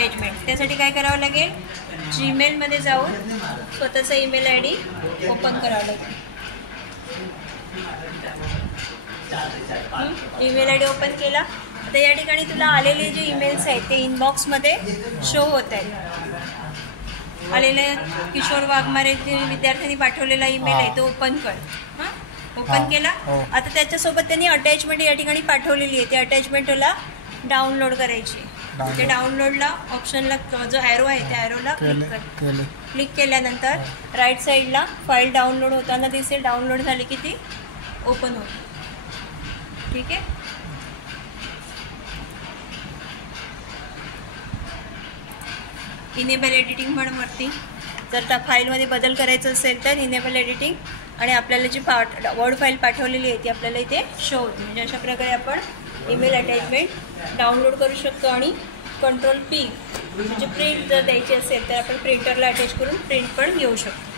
Attachment. त्यासाठी काय करावं लागेल, जीमेलमध्ये जाऊन स्वतःचा ईमेल ID ओपन करावा लागेल. ईमेल ID ओपन केला. आता या ठिकाणी तुला आलेले जे ईमेल्स आहेत ते इनबॉक्समध्ये शो होत आहेत. आलेले किशोर वाघमारे जे विद्यार्थ्यांनी पाठवलेला ईमेल आहे तो ओपन कर. हां, ओपन केला. आता त्याच्यासोबत त्यांनी अटॅचमेंट या ठिकाणी पाठवलेली आहे. ती अटॅचमेंट तुला डाउनलोड करायची. ते डाउनलोडला ऑप्शनला जो ॲरो आहे त्या ॲरोला क्लिक कर. क्लिक केल्यानंतर राईट साईडला फाईल डाउनलोड होताना दिसेल. डाउनलोड झाली की ती ओपन होते. ठीक आहे. इनेबल एडिटिंग म्हणून वरती जर त्या फाईलमध्ये बदल करायचं असेल तर इनेबल एडिटिंग आणि आपल्याला जी वर्ड फाईल पाठवलेली आहे ती आपल्याला इथे शो होते. म्हणजे अशा प्रकारे आपण ईमेल अटॅचमेंट डाउनलोड करू शकतो. आणि Ctrl P म्हणजे प्रिंट जर द्यायची असेल तर आपण प्रिंटरला अटॅच करून प्रिंट पण घेऊ शकतो.